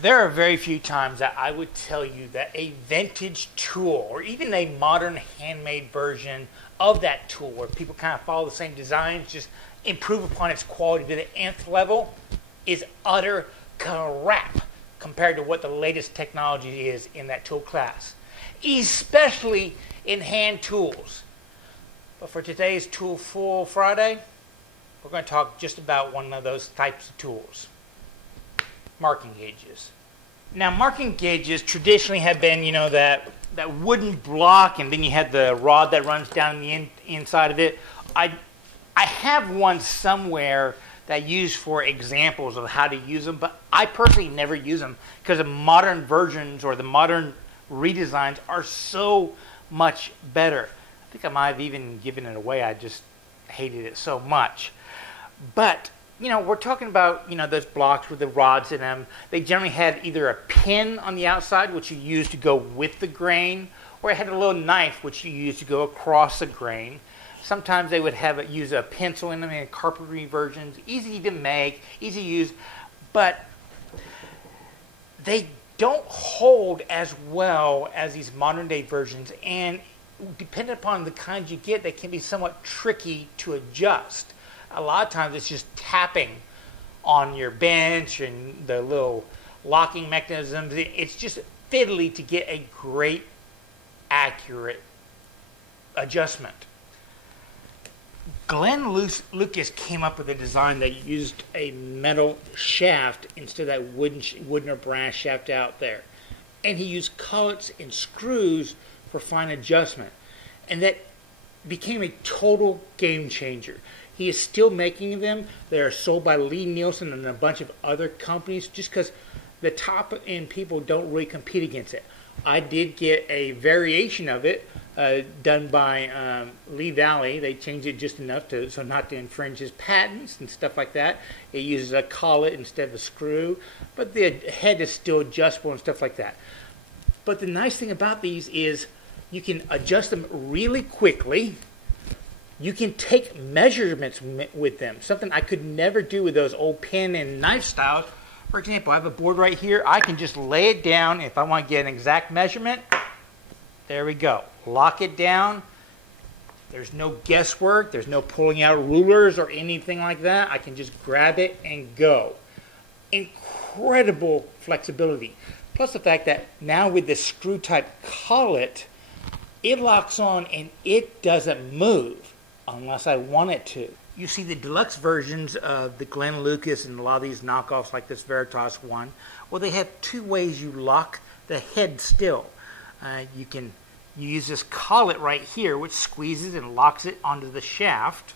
There are very few times that I would tell you that a vintage tool or even a modern handmade version of that tool where people kind of follow the same designs, just improve upon its quality to the nth level, is utter crap compared to what the latest technology is in that tool class, especially in hand tools. But for today's Tool Full Friday, we're going to talk just about one of those types of tools. Marking gauges. Now, marking gauges traditionally have been, that wooden block, and then you had the rod that runs down the inside of it. I have one somewhere that I use for examples of how to use them, but I personally never use them because the modern versions or the modern redesigns are so much better. I think I might have even given it away. I just hated it so much. But we're talking about, those blocks with the rods in them. They generally had either a pin on the outside, which you use to go with the grain, or it had a little knife, which you use to go across the grain. Sometimes they would use a pencil in them in carpentry versions. Easy to make, easy to use, but they don't hold as well as these modern day versions, and depending upon the kinds you get, they can be somewhat tricky to adjust. A lot of times it's just tapping on your bench and the little locking mechanisms. It's just fiddly to get a great, accurate adjustment. Glen Lucas came up with a design that used a metal shaft instead of that wooden or brass shaft out there. And he used collets and screws for fine adjustment. And that became a total game changer. He is still making them. They are sold by Lie-Nielsen and a bunch of other companies just because the top-end people don't really compete against it. I did get a variation of it done by Lee Valley. They changed it just enough so not to infringe his patents and stuff like that. It uses a collet instead of a screw, but the head is still adjustable and stuff like that. But the nice thing about these is you can adjust them really quickly. You can take measurements with them, something I could never do with those old pen and knife styles. For example, I have a board right here. I can just lay it down. If I want to get an exact measurement, there we go. Lock it down. There's no guesswork. There's no pulling out rulers or anything like that. I can just grab it and go. Incredible flexibility. Plus the fact that now with this screw type collet, it locks on and it doesn't move unless I want it to. You see the deluxe versions of the Glen Lucas and a lot of these knockoffs like this Veritas one, well, they have two ways you lock the head still. You use this collet right here, which squeezes and locks it onto the shaft.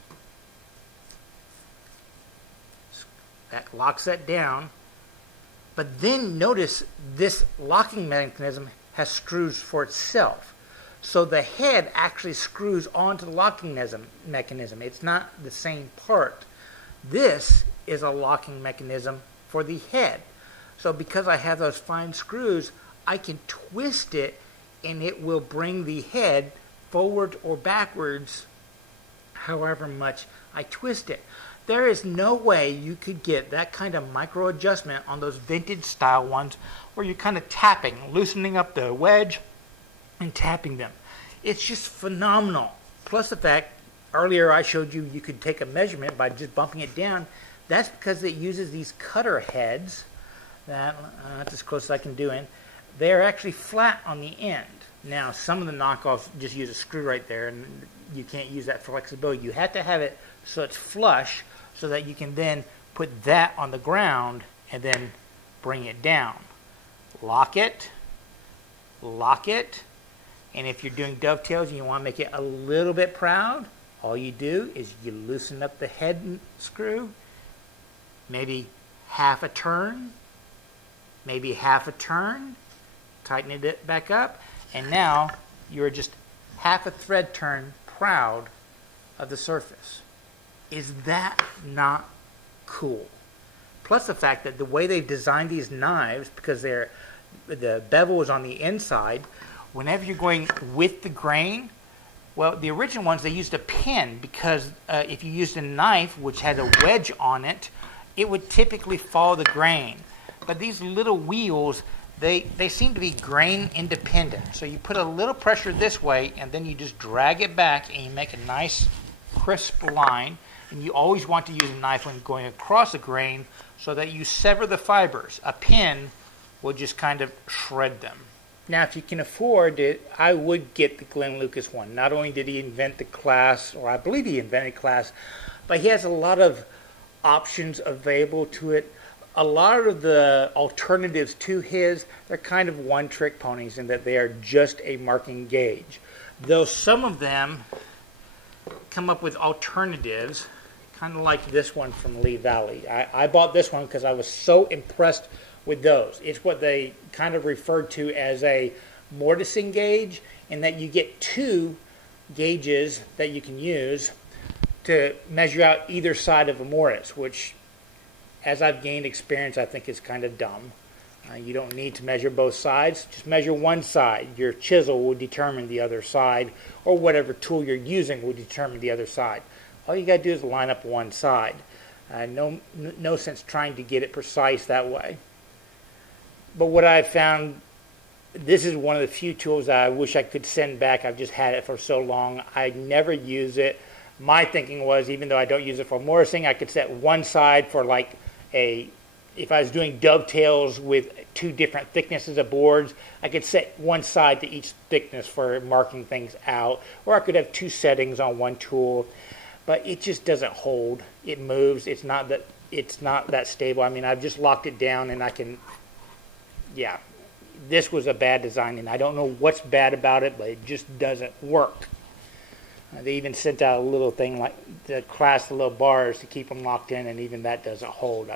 That locks that down. But then notice this locking mechanism has screws for itself. So the head actually screws onto the locking mechanism. It's not the same part. This is a locking mechanism for the head. So because I have those fine screws, I can twist it and it will bring the head forward or backwards however much I twist it. There is no way you could get that kind of micro adjustment on those vintage style ones where you're kind of tapping, loosening up the wedge and tapping them. It's just phenomenal. Plus the fact, earlier I showed you could take a measurement by just bumping it down. That's because it uses these cutter heads. That's as close as I can do it. They're actually flat on the end. Now, some of the knockoffs just use a screw right there, and you can't use that flexibility. You have to have it so it's flush so that you can then put that on the ground and then bring it down. Lock it, and if you're doing dovetails and you want to make it a little bit proud, all you do is you loosen up the head screw, maybe half a turn, tighten it back up, and now you're just half a thread turn proud of the surface. Is that not cool? Plus the fact that the way they've designed these knives, because the bevel is on the inside, whenever you're going with the grain, well, the original ones, they used a pin because if you used a knife which had a wedge on it, it would typically follow the grain. but these little wheels, they seem to be grain independent. So you put a little pressure this way, and then you just drag it back, and you make a nice crisp line. And you always want to use a knife when going across a grain so that you sever the fibers. A pin will just kind of shred them. Now, if you can afford it, I would get the Glen Lucas one. Not only did he invent the class, or I believe he invented class, but he has a lot of options available to it. A lot of the alternatives to his, they're kind of one-trick ponies in that they are just a marking gauge. Though some of them come up with alternatives, kind of like this one from Lee Valley. I bought this one because I was so impressed with those. It's what they kind of referred to as a mortising gauge, in that you get two gauges that you can use to measure out either side of a mortise, which, as I've gained experience, I think is kind of dumb. You don't need to measure both sides. Just measure one side. Your chisel will determine the other side, or whatever tool you're using will determine the other side. All you got to do is line up one side. No sense trying to get it precise that way. But what I've found, this is one of the few tools that I wish I could send back. I've just had it for so long. I never use it. My thinking was, even though I don't use it for mortising, I could set one side for like if I was doing dovetails with two different thicknesses of boards, I could set one side to each thickness for marking things out. Or I could have two settings on one tool. But it just doesn't hold. It moves. It's not that stable. I mean, I've just locked it down, and I can. Yeah, this was a bad design, and I don't know what's bad about it, but it just doesn't work. They even sent out a little thing like to clasp the little bars to keep them locked in, and even that doesn't hold.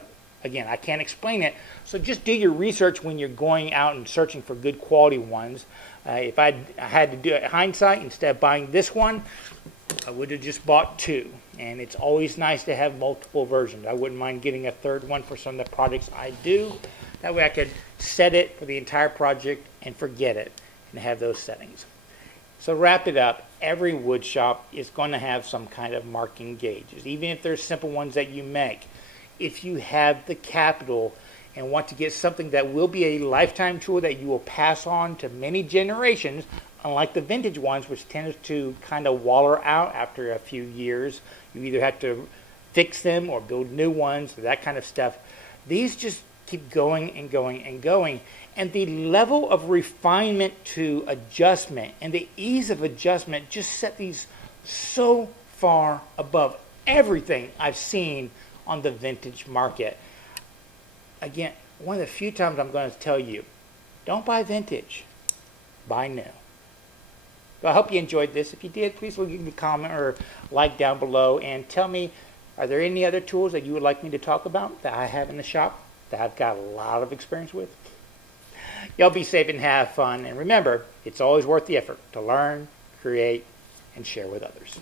Again, I can't explain it, so just do your research when you're going out and searching for good quality ones. If I had to do it in hindsight, instead of buying this one, I would have just bought two. And it's always nice to have multiple versions. I wouldn't mind getting a third one for some of the projects I do. That way I could set it for the entire project and forget it and have those settings. So wrap it up. Every wood shop is going to have some kind of marking gauges, even if they're simple ones that you make. If you have the capital and want to get something that will be a lifetime tool that you will pass on to many generations, unlike the vintage ones, which tends to kind of waller out after a few years. You either have to fix them or build new ones, or that kind of stuff. These just keep going and going and going. And the level of refinement to adjustment and the ease of adjustment just set these so far above everything I've seen on the vintage market. Again, one of the few times I'm going to tell you, don't buy vintage, buy new. So I hope you enjoyed this. If you did, please leave me a comment or like down below and tell me, are there any other tools that you would like me to talk about that I have in the shop that I've got a lot of experience with? Y'all be safe and have fun. And remember, it's always worth the effort to learn, create, and share with others.